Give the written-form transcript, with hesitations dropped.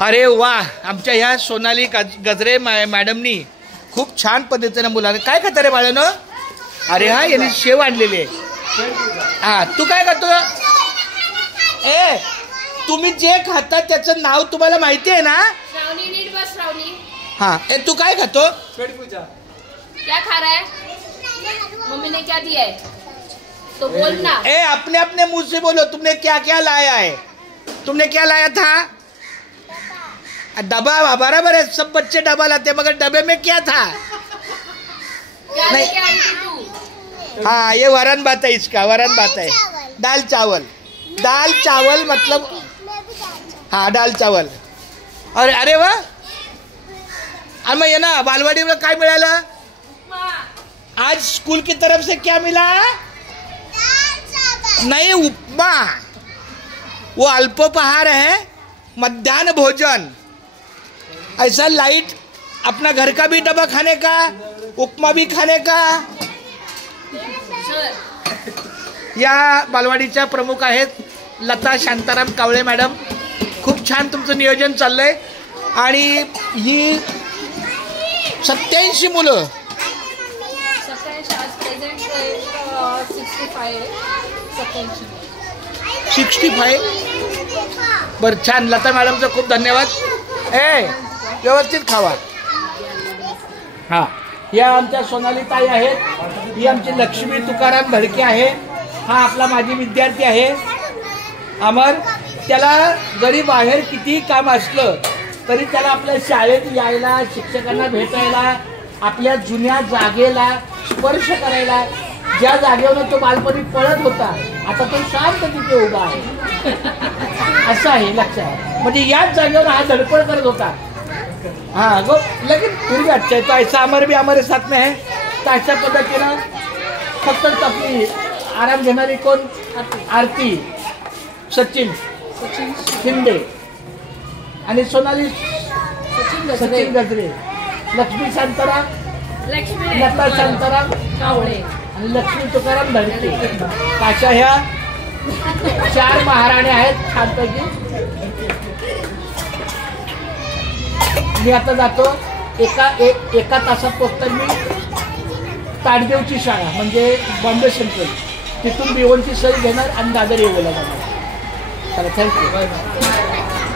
अरे वा, आमच्या ह्या सोनाली गजरे मॅडमनी खूप छान पद्धतीने मुलांना काय खातं रे बाळानं? अरे हा, यांनी शेव आणलेले. हा, तू काय खातो? ए, तुम्ही जे खाता त्याचं नाव तुम्हाला माहिती आहे ना? हाँ, ए तू काय खातो? क्या खा रहा है? मम्मी ने क्या दिया है तो बोलना. ए, अपने अपने मुंह से बोलो, तुमने क्या क्या लाया है? तुमने क्या लाया था? डब्बा बराबर है, सब बच्चे डब्बा लाते, मगर डब्बे में क्या था? क्या नहीं. लेके आई थी तू? हाँ, ये वरण भात है, इसका वरण भात है. दाल चावल. दाल चावल मतलब हाँ, दाल चावल. अरे अरे वाह. आणि मग ये ना बालवाडीला काय मिळालं आज? स्कूल की तरफ से क्या मिला? नहीं, उपमा. वो अल्पोपहार है, मध्याह्न भोजन. ऐसा लाइट अपना घर का भी डब्बा खाने का, उपमा भी खाने का. या बालवाडीच्या प्रमुख आहेत लता शांताराम कावळे मॅडम. खूप छान तुमचं नियोजन चाललंय. आणि ही 87 मुलं. 65. बरं, छान. लता मॅडमचं खूप धन्यवाद. ए, व्यवस्थित खावा. हा, या आमच्या सोनाली ताई आहेत. ही आमची लक्ष्मी तुकाराम भडके आहे. हा आपला माजी विद्यार्थी आहे अमर. त्याला जरी बाहेर कितीही काम असलं तरी त्याला आपल्या शाळेत यायला, शिक्षकांना भेटायला, आपल्या जुन्या जागेला स्पर्श करायला, ज्या जागेवर तो बालपणी पळत होता आता तो शांत तिथे उभा आहे. असं आहे लक्षात. म्हणजे याच जागेवर हा धडपड करत होता. हाँ गो, लेकिन फिर भी अच्छा है. तो ऐसा अमर भी हमारे साथ में है. तो अशा पद्धतीनं फक्त आपली आराम घेणारी कोण? आरती, सचिन शिंदे आणि सोनाली सचिन गजरे, लक्ष्मी शांताराम, लता शांताराम कावळे आणि लक्ष्मी तुकाराम भडके. अशा ह्या 4 महाराण्या आहेत छानपैकी. मी आता जातो. एका तासात पोहोचतो मी ताडदेवची शाळा म्हणजे बॉम्बे सेंट्रल. तिथून B1ची सही घेणार आणि दादर येवला जाणार. चला, थँक्यू.